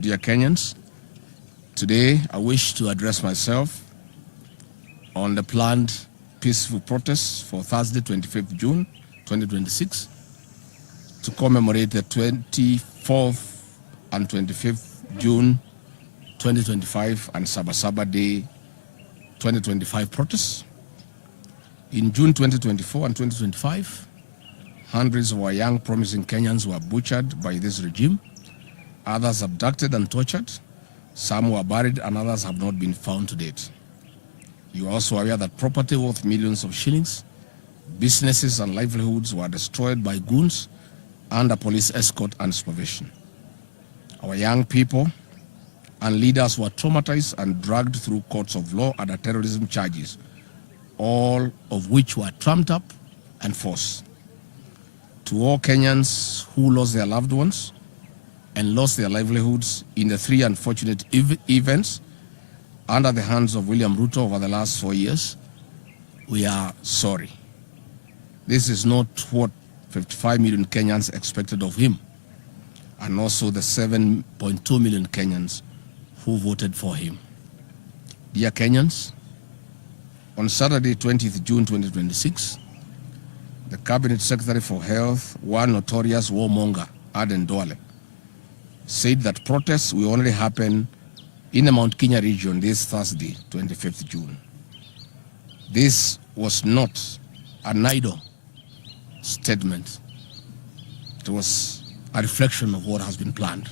Dear Kenyans, today I wish to address myself on the planned peaceful protests for Thursday, 25th June 2026 to commemorate the 24th and 25th June 2025 and Sabasaba Day 2025 protests. In June 2024 and 2025, hundreds of our young promising Kenyans were butchered by this regime, others abducted and tortured, some were buried and others have not been found to date. You are also aware that property worth millions of shillings, businesses and livelihoods were destroyed by goons under police escort and supervision. Our young people and leaders were traumatized and dragged through courts of law under terrorism charges, all of which were trumped up and forced. To all Kenyans who lost their loved ones and lost their livelihoods in the three unfortunate events under the hands of William Ruto over the last 4 years, we are sorry. This is not what 55 million Kenyans expected of him, and also the 7.2 million Kenyans who voted for him. Dear Kenyans, on Saturday, 20th June 2026, the Cabinet Secretary for Health, one notorious warmonger, Aden Duale, said that protests will only happen in the Mount Kenya region this Thursday, 25th June. This was not an idle statement. It was a reflection of what has been planned.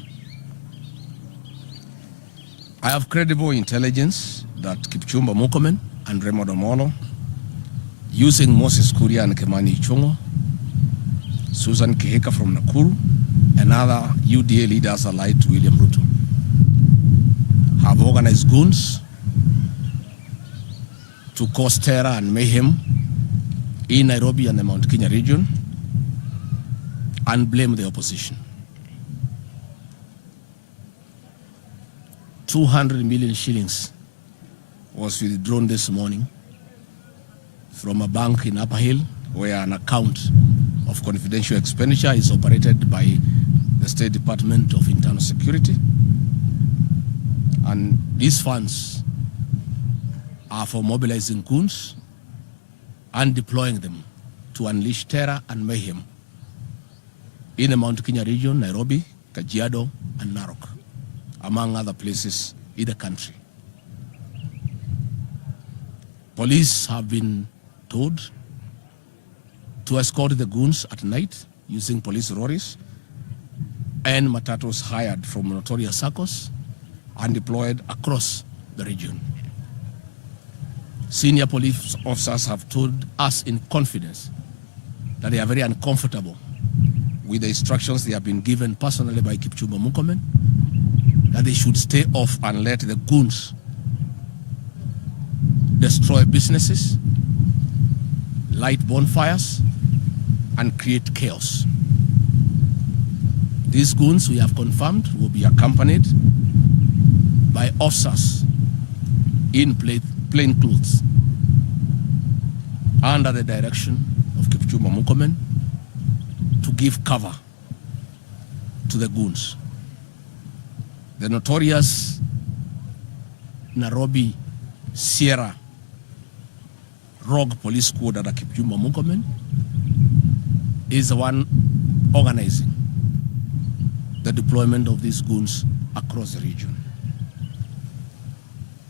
I have credible intelligence that Kipchumba Murkomen and Raymond Omolo, using Moses Kuria and Kimani Ichung'wa, Susan Kihika from Nakuru, and other UDA leaders allied to William Ruto, have organized goons to cause terror and mayhem in Nairobi and the Mount Kenya region and blame the opposition. 200 million shillings was withdrawn this morning from a bank in Upper Hill, where an account of confidential expenditure is operated by the State Department of Internal Security. And these funds are for mobilizing goons and deploying them to unleash terror and mayhem in the Mount Kenya region, Nairobi, Kajiado, and Narok, among other places in the country. Police have been told to escort the goons at night using police lorries and matatos hired from notorious circles and deployed across the region. Senior police officers have told us in confidence that they are very uncomfortable with the instructions they have been given personally by Kipchumba Murkomen, that they should stay off and let the goons destroy businesses, light bonfires, and create chaos. These goons, we have confirmed, will be accompanied by officers in plain clothes under the direction of Kipchumba Murkomen to give cover to the goons. The notorious Nairobi Sierra rogue police squad under Kipchumba Murkomen is the one organizing the deployment of these goons across the region.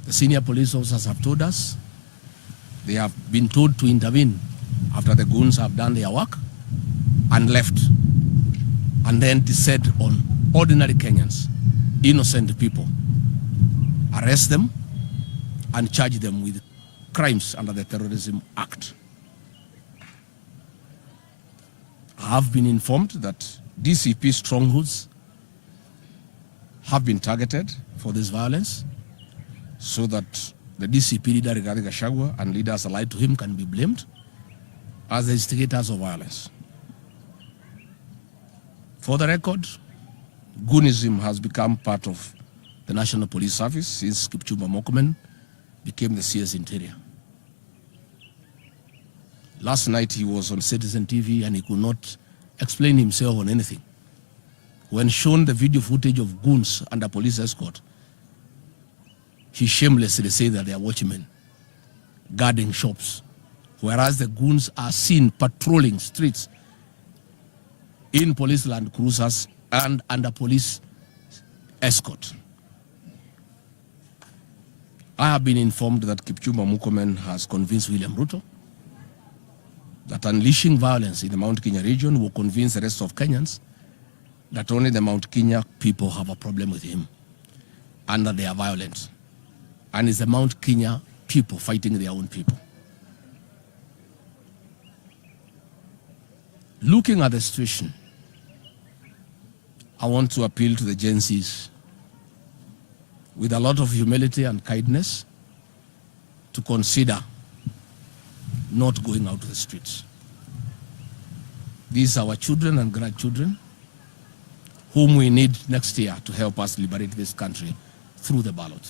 The senior police officers have told us they have been told to intervene after the goons have done their work and left, and then descend on ordinary Kenyans, innocent people, arrest them and charge them with crimes under the Terrorism Act. I have been informed that DCP strongholds have been targeted for this violence so that the DCP leader Rigathi Gachagua and leaders allied to him can be blamed as the instigators of violence. For the record, goonism has become part of the National Police Service since Kipchumba Murkomen became the CS Interior. Last night he was on Citizen TV and he could not explain himself on anything. when shown the video footage of goons under police escort, he shamelessly said that they are watchmen guarding shops, whereas the goons are seen patrolling streets in police Land Cruisers and under police escort. I have been informed that Kipchumba Murkomen has convinced William Ruto that unleashing violence in the Mount Kenya region will convince the rest of Kenyans that only the Mount Kenya people have a problem with him and that they are violent. And it's the Mount Kenya people fighting their own people. Looking at the situation, I want to appeal to the Gen Zs with a lot of humility and kindness to consider not going out to the streets. These are our children and grandchildren whom we need next year to help us liberate this country through the ballot.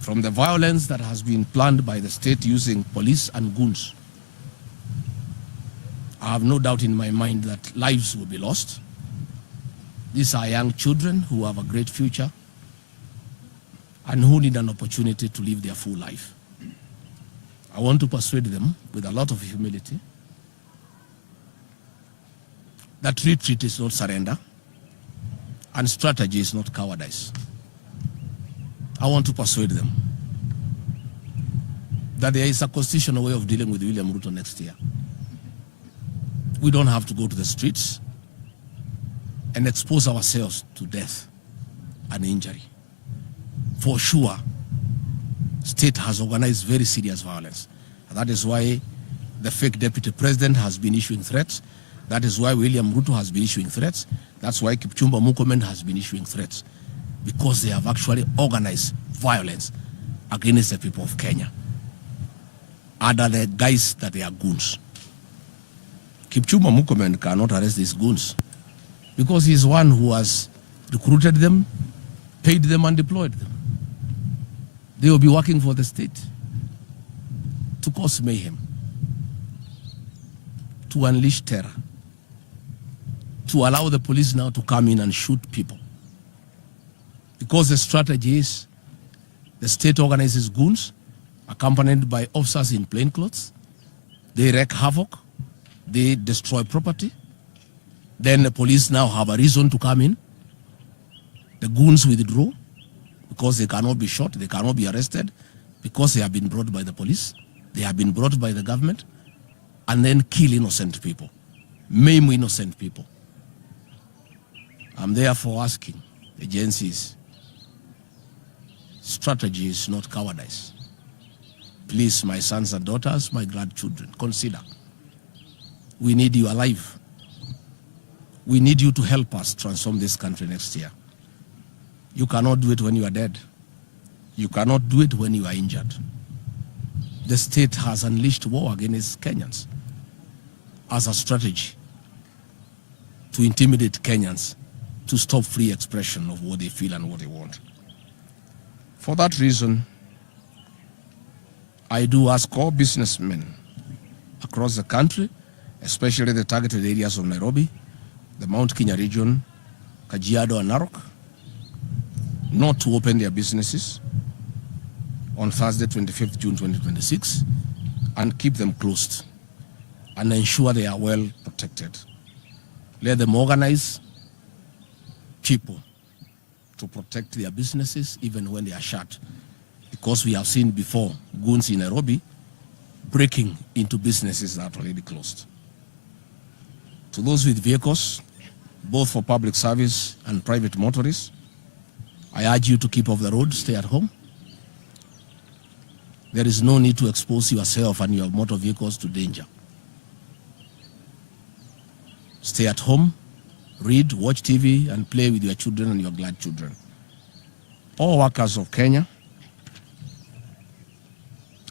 From the violence that has been planned by the state using police and goons, I have no doubt in my mind that lives will be lost. These are young children who have a great future and who need an opportunity to live their full life. I want to persuade them with a lot of humility that retreat is not surrender and strategy is not cowardice. I want to persuade them that there is a constitutional way of dealing with William Ruto next year. We don't have to go to the streets and expose ourselves to death and injury. For sure, state has organized very serious violence. And that is why the fake deputy president has been issuing threats. That is why William Ruto has been issuing threats. That's why Kipchumba Murkomen has been issuing threats, because they have actually organized violence against the people of Kenya under the guise that they are goons. Kipchumba Murkomen cannot arrest these goons because he's one who has recruited them, paid them, and deployed them. They will be working for the state to cause mayhem, to unleash terror, to allow the police now to come in and shoot people. Because the strategy is the state organizes goons accompanied by officers in plainclothes. They wreak havoc, they destroy property. Then the police now have a reason to come in. The goons withdraw because they cannot be shot, they cannot be arrested, because they have been brought by the police, they have been brought by the government, and then kill innocent people, maim innocent people. I'm therefore asking agencies, strategy is not cowardice. Please, my sons and daughters, my grandchildren, consider. We need you alive. We need you to help us transform this country next year. You cannot do it when you are dead. You cannot do it when you are injured. The state has unleashed war against Kenyans as a strategy to intimidate Kenyans to stop free expression of what they feel and what they want. For that reason, I do ask all businessmen across the country, especially the targeted areas of Nairobi, the Mount Kenya region, Kajiado and Narok, not to open their businesses on Thursday, 25th June 2026, and keep them closed and ensure they are well protected. Let them organize people to protect their businesses even when they are shut, because we have seen before goons in Nairobi breaking into businesses that are already closed. To those with vehicles, both for public service and private motorists, I urge you to keep off the road, stay at home. There is no need to expose yourself and your motor vehicles to danger. Stay at home, read, watch TV, and play with your children and your grandchildren. All workers of Kenya,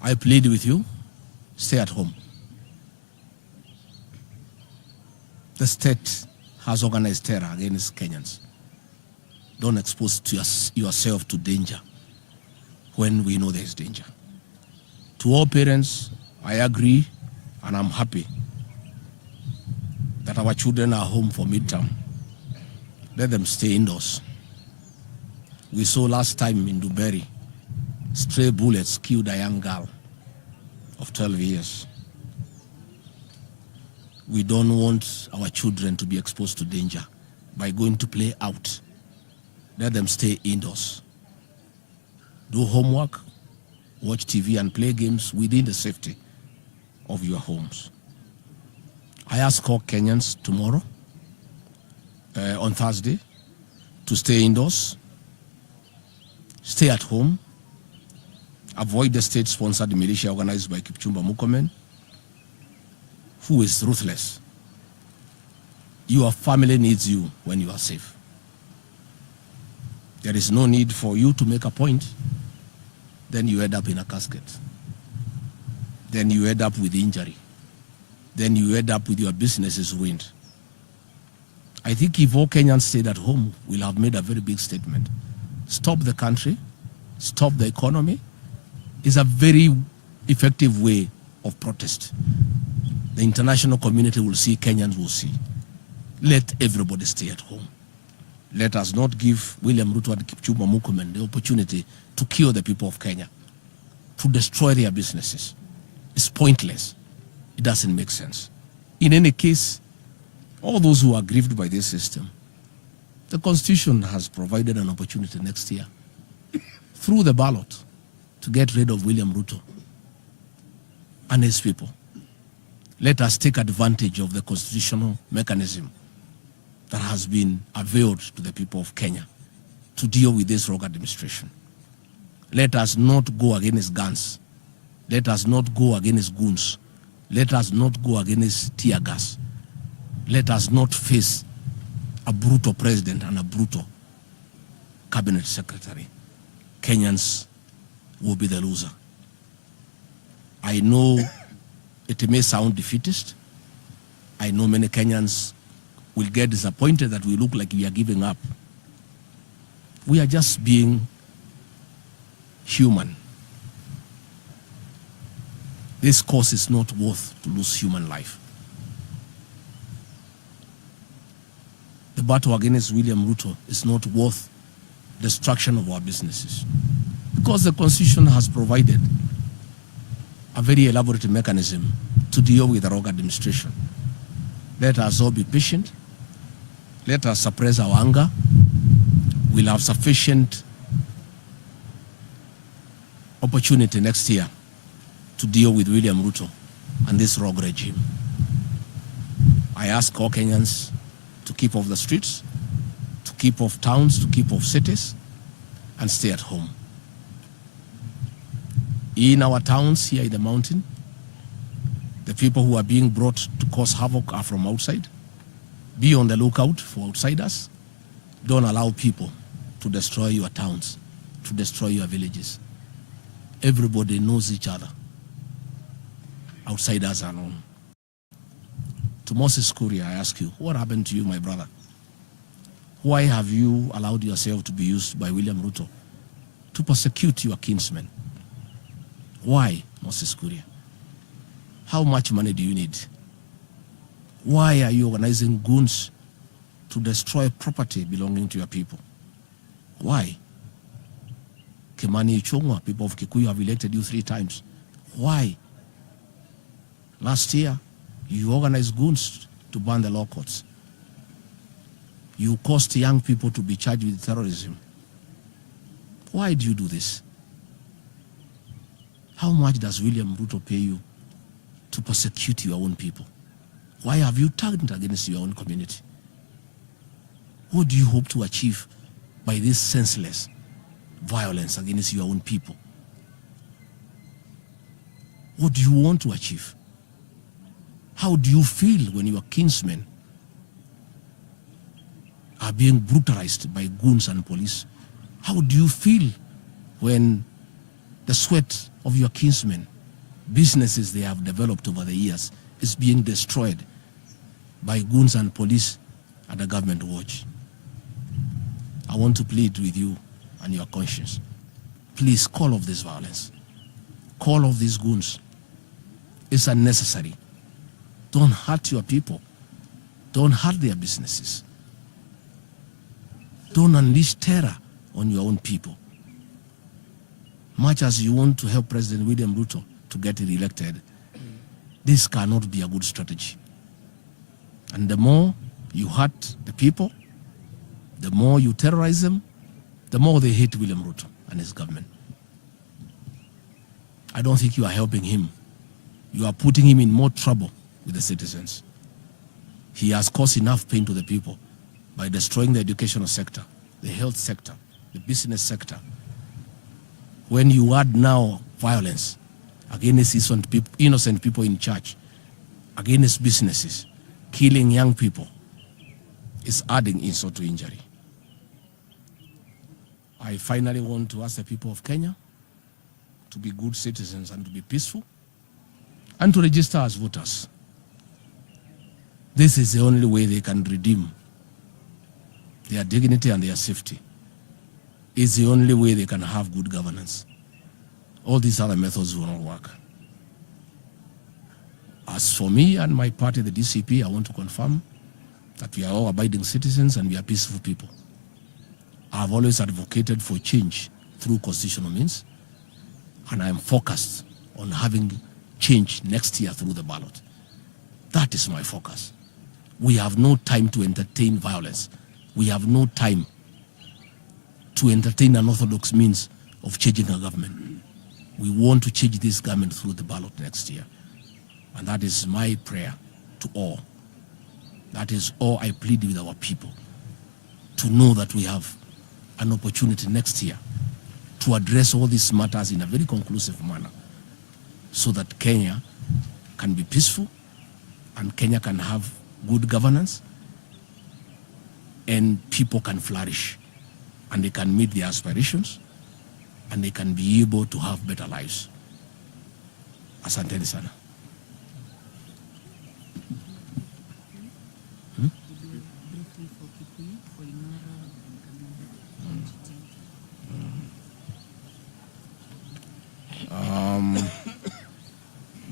I plead with you, stay at home. The state has organized terror against Kenyans. Don't expose yourself to danger when we know there is danger. To all parents, I agree, and I'm happy that our children are home for midterm. let them stay indoors. We saw last time in Duberry, stray bullets killed a young girl of 12 years. We don't want our children to be exposed to danger by going to play out. Let them stay indoors. Do homework, watch TV and play games within the safety of your homes. I ask all Kenyans tomorrow, on Thursday, to stay indoors, stay at home, avoid the state-sponsored militia organized by Kipchumba Murkomen, who is ruthless. Your family needs you when you are safe. There is no need for you to make a point, then you end up in a casket. Then you end up with injury. Then you end up with your businesses ruined. I think if all Kenyans stayed at home, we'll have made a very big statement. Stop the country, stop the economy, is a very effective way of protest. The international community will see, Kenyans will see. Let everybody stay at home. Let us not give William Ruto and Kipchumba Murkomen the opportunity to kill the people of Kenya, to destroy their businesses. It's pointless. It doesn't make sense. In any case, all those who are aggrieved by this system, the Constitution has provided an opportunity next year through the ballot to get rid of William Ruto and his people. Let us take advantage of the constitutional mechanism that has been availed to the people of Kenya to deal with this rogue administration. Let us not go against guns. Let us not go against goons. Let us not go against tear gas. Let us not face a brutal president and a brutal cabinet secretary. Kenyans will be the loser. I know it may sound defeatist. I know many Kenyans will get disappointed that we look like we are giving up. We are just being human. This cause is not worth to lose human life. The battle against William Ruto is not worth destruction of our businesses, because the Constitution has provided a very elaborate mechanism to deal with the rogue administration. Let us all be patient. Let us suppress our anger. We'll have sufficient opportunity next year to deal with William Ruto and this rogue regime. I ask all Kenyans to keep off the streets, to keep off towns, to keep off cities, and stay at home. In our towns here in the mountain, the people who are being brought to cause havoc are from outside. Be on the lookout for outsiders. Don't allow people to destroy your towns, to destroy your villages. Everybody knows each other. Outsiders are known. To Moses Kuria, I ask you, what happened to you, my brother? Why have you allowed yourself to be used by William Ruto to persecute your kinsmen? Why, Moses Kuria? How much money do you need? Why are you organizing goons to destroy property belonging to your people? Why? Kimani Ichung'wa, people of Kikuyu have elected you 3 times. Why? Last year, you organized goons to burn the law courts. You caused young people to be charged with terrorism. Why do you do this? How much does William Ruto pay you to persecute your own people? Why have you turned against your own community? What do you hope to achieve by this senseless violence against your own people? What do you want to achieve? How do you feel when your kinsmen are being brutalized by goons and police? How do you feel when the sweat of your kinsmen, businesses they have developed over the years, is being destroyed by goons and police and the government watch? I want to plead with you and your conscience. Please call off this violence. Call off these goons. It's unnecessary. Don't hurt your people. Don't hurt their businesses. Don't unleash terror on your own people. Much as you want to help President William Ruto to get re-elected, this cannot be a good strategy. And the more you hurt the people, the more you terrorize them, the more they hate William Ruto and his government. I don't think you are helping him. You are putting him in more trouble with the citizens. He has caused enough pain to the people by destroying the educational sector, the health sector, the business sector. When you add now violence against innocent people in church, against businesses, killing young people, it's adding insult to injury. I finally want to ask the people of Kenya to be good citizens and to be peaceful and to register as voters. This is the only way they can redeem their dignity and their safety. It's the only way they can have good governance. All these other methods will not work. As for me and my party, the DCP, I want to confirm that we are all abiding citizens and we are peaceful people. I have always advocated for change through constitutional means, and I am focused on having change next year through the ballot. That is my focus. We have no time to entertain violence. We have no time to entertain unorthodox means of changing a government. We want to change this government through the ballot next year. And that is my prayer to all. That is all I plead with our people, to know that we have an opportunity next year to address all these matters in a very conclusive manner so that Kenya can be peaceful and Kenya can have good governance and people can flourish and they can meet their aspirations and they can be able to have better lives. Asanteni sana.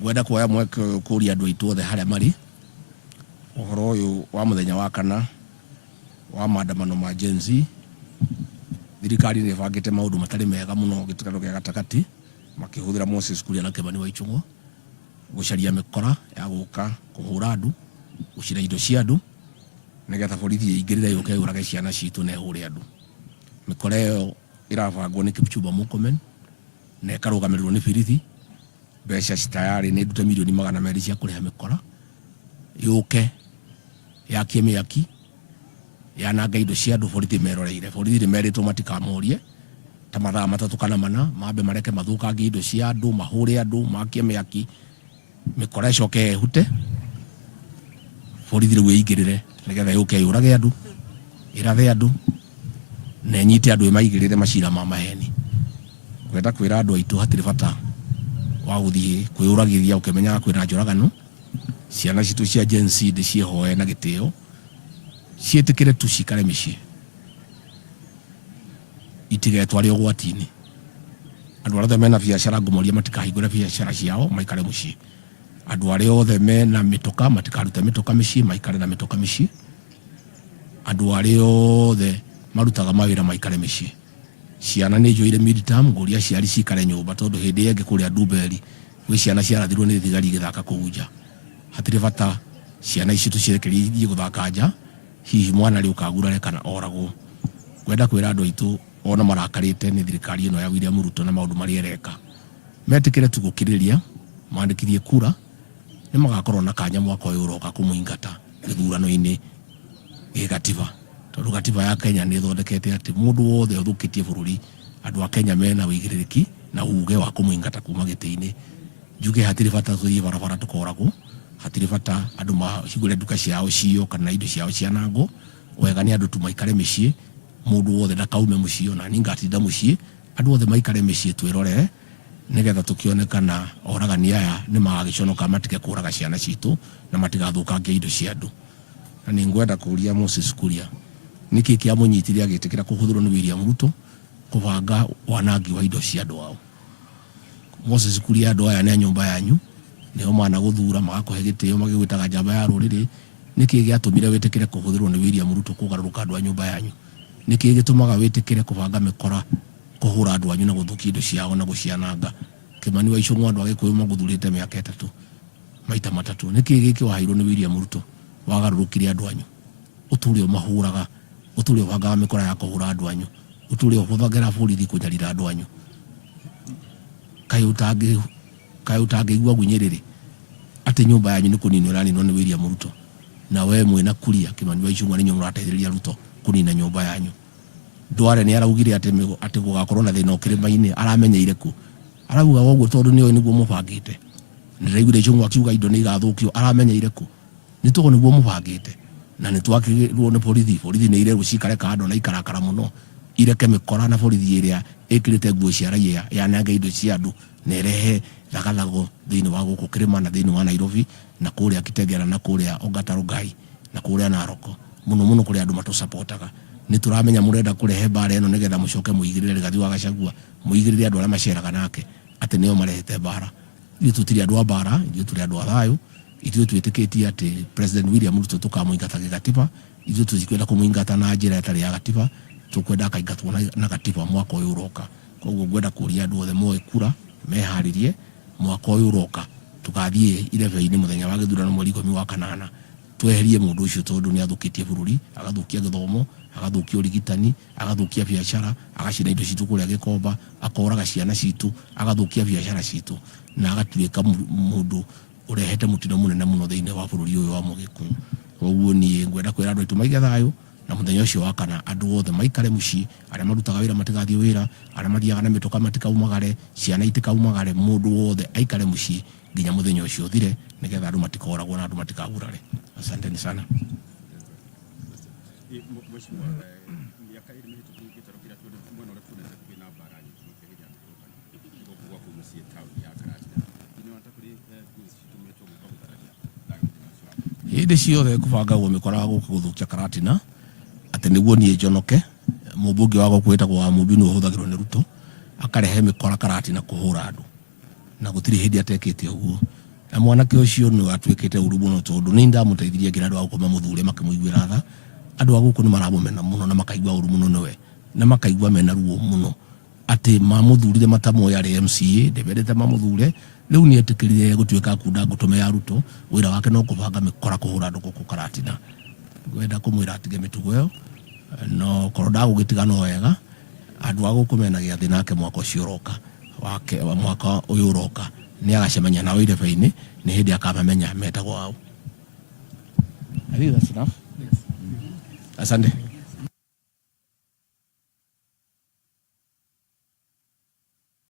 Gwenda kuoya mweke kuria andu aitu othe haria mari uhoro uyu wa muthenya wa kana wa maandamano ma Gen Z. Thirikari ni bangite maundu matari mega muno gitikano gia gatakati makihuthira Moses Kuria na Kimani wa Ichung'wa gucaria mikora ya guka kuhura andu gucira indo cia andu nigetha borithi ingirire yuke urage ciana citu na ehure andu. Mikora iyo irabangwo ni Kipchumba Murkomen na ikarugamirwo ni borithi. Besha citayari ni nduta milioni 200 cia kuriha mikora yuke yakie mĩaki yananga indo cia andu borithi meroreire. Borithi meritwo matikamorie ta mathaa 3 kana 4 mambe mareke mathukangie indo cia andu mahure andu makie mĩaki mikora icoke hute borithi rĩu ĩingĩrĩre nigetha yuke yurage andu irathe andu na nyite andu maigĩrĩre macira ma maheni. Kwenda kwĩra andu aitu hatirĩ bata wa guthie kwĩuragithia ukimenya kwĩna njoragano. Ciana citu cia Gen Z ciĩhoe na gĩtĩo ciĩtĩkĩre tu cikare mĩciĩ itigetware ũgwati-inĩ. Andũ arĩa mena biacara ngumoria matikahingũre biacara ciao maikare mũciĩ. Andũ arĩa othe mena mĩtoka matikarute mĩtoka mĩciĩ maikare na mĩtoka mĩciĩ. Andũ arĩa othe marutaga mawĩra maikare mĩciĩ. Ciana nĩ njoire midterm nguria ciari cikare nyũmba tondu hĩndĩ ĩngĩ kũrĩa Ndumberi gwĩ ciana ciarathirwo nĩ thigari gĩthaka kũu nja. Hatirĩ bata ciana ici tũcirekereirie gũthaka nja hihi mwana rĩ ũkagurare kana oragwo. Kwenda kwĩra andũ aitũ ona marakarĩte nĩ thirikari ĩno ya William Ruto na maũndũ marĩa ĩreka metĩkĩre tu gũkirĩria mandĩkithie kura nĩ magakorwo na kanya mwaka ũyũ ũroka kũmũingata gĩthurano-inĩ gĩgatiba. Tondu gatiba ya Kenya nĩ thondekete atĩ mũndũ wothe ũthũkĩtie bũrũri andũ a Kenya mena wĩigĩrĩrĩki na uge wa kũmũingata kuma gĩtĩ-inĩ. Njuge hatirĩ bata tũthiĩ barabara tũkoragwo, hatirĩ bata andũ mahingũre nduka ciao cio kana indo ciao cianangwo. Wega nĩ andũ tu maikare mĩciĩ, mũndũ wothe ndakaume mũciĩ ona niĩ ngatinda mũciĩ, andũ othe maikare mĩciĩ twĩrorere nigetha tũkĩonekana oragani aya nĩ magagĩconoka matige kũraga ciana citũ na matigathũkangia indo cia andũ. Na nĩ ngwenda kũria Moses Kuria niki kĩamũnyitire agĩtĩkĩra kũhũthĩrwo nĩ William Ruto kũbanga wanangi wa indo cia andũ ao. Moses Kuria andũ aya nĩ nyũmba yanyu nĩo mana gũthura magakũhe gĩtĩo magĩgwĩtaga njamba ya rũrĩrĩ. Niki gĩatũmire wĩtĩkĩre kũhũthĩrwo nĩ William Ruto kũgarũrũka andũ a nyũmba yanyu? niki gitumaga witikire kubanga mikora kuhura andu anyu na guthukia indo ciao na guciananga. Kimani wa Icũng'wa andu agikuyu maguthurite miaka 3 maita 3 niki giki wahairwo ni William Ruto wagarurukire andu anyu uturi o mahuraga uturi ubanga mikora ya kuhura andu anyu uturi ubuthagira borithi kunyarira andu anyu kai utangigua gunyiriri ati nyumba yanyu ni kunini uranino ni William Ruto na we mwena kuria Kimani wa Icũng'wa ni nyu murateithĩrĩria Ruto kunina nyumba yanyu. Ndware ni araugire ati gugakorwo na thina ukirima-ini aramenyeire ku arauga woguo tondu ni oyo niguo mubangite ndiraigire Icũng'wa akiuga indo ni igathukio aramenyeire ku ni tugo niguo mubangite na ni twakirwo ni borithi ni ire gucikare kando na ikarakara muno ireke mikora na borithi iria ikirite nguo cia raia yananga indo cia andu na irehe thagathago thiini wa guku kirima na thiini wa Nairobi na kuria Kitengela na kuria Ongata Rongai na kuria Naroko muno kuria andu matusapotaga. Ni turamenya murenda kurehe bara eno nigetha mucoke muigirire Rigathi wa Gachagua muigirire andu aria maceraga nake ati nio marehete bara. Ithuĩ tutiri andu a bara, ithuĩ turi andu a thayu, ithuĩ twitikitie ati President William Ruto tukamuingata gatiba, ithuĩ tuzikwenda kumuingata na njira itari ya gatiba, tukwenda akaingatwo na gatiba mwaka uyu uroka. Koguo ngwenda kuria andu othe moe kura meharirie mwaka uyu uroka tukathie irebe-ini muthenya wa githurano mweri 10 wa kanana tweherie mundu ucio tondu ni athukitie bururi agathukia githomo agathukia urigitani agathukia biashara agacina indo citu kuria Gikomba akoraga ciana citu agathukia biashara citu na agatuika mundu urehete mutino munene muno thiini wa bururi uyu wa Mugikuyu. Koguo ni ngwenda kwira andu aitu maige thayu na muthenya ucio wa kana andu othe maikare mucii aria marutaga wira matigathie wira aria mathiaga na mituka matikaumagare ciana itikaumagare mundu wothe aikare mucii nginya muthenya ucio uthire nigetha andu matikoragwo na andu matikagurare. Asanteni sana. Hindi ciothe kubangagwo mikora guku guthukia Karatina ati niguo nie njonoke mubunge wa guku wetagwo Wamunyoro uhuthagirwo ni Ruto akarehe mikora Karatina kuhura andu na gutiri hindi atekete uguo na mwanake ucio ni atwikite uru muno tondu ni ndamuteithirie ngira andu agukoma muthure makimuiguira tha andu aguku ni maramumena muno na makaigua uru muno niwe na makaigua mena ruo muno ati mamuthurire matamoya ari MCA ndebendete mamuthure riu ni etikirire gutwika kunda ngutume ya Ruto wira wake no kubanga mikora kuhura andu guku Karatina. Ngwenda kumwira atige mitugo yo no koroda gugitigana wega andu aguku mena giathi nake mwaka ucio uroka wake wa mwaka uyu uroka ni agacemanya na irebe-ini ni hindi akamamenya metagwo wao. I think that's enough. Yes. Asante.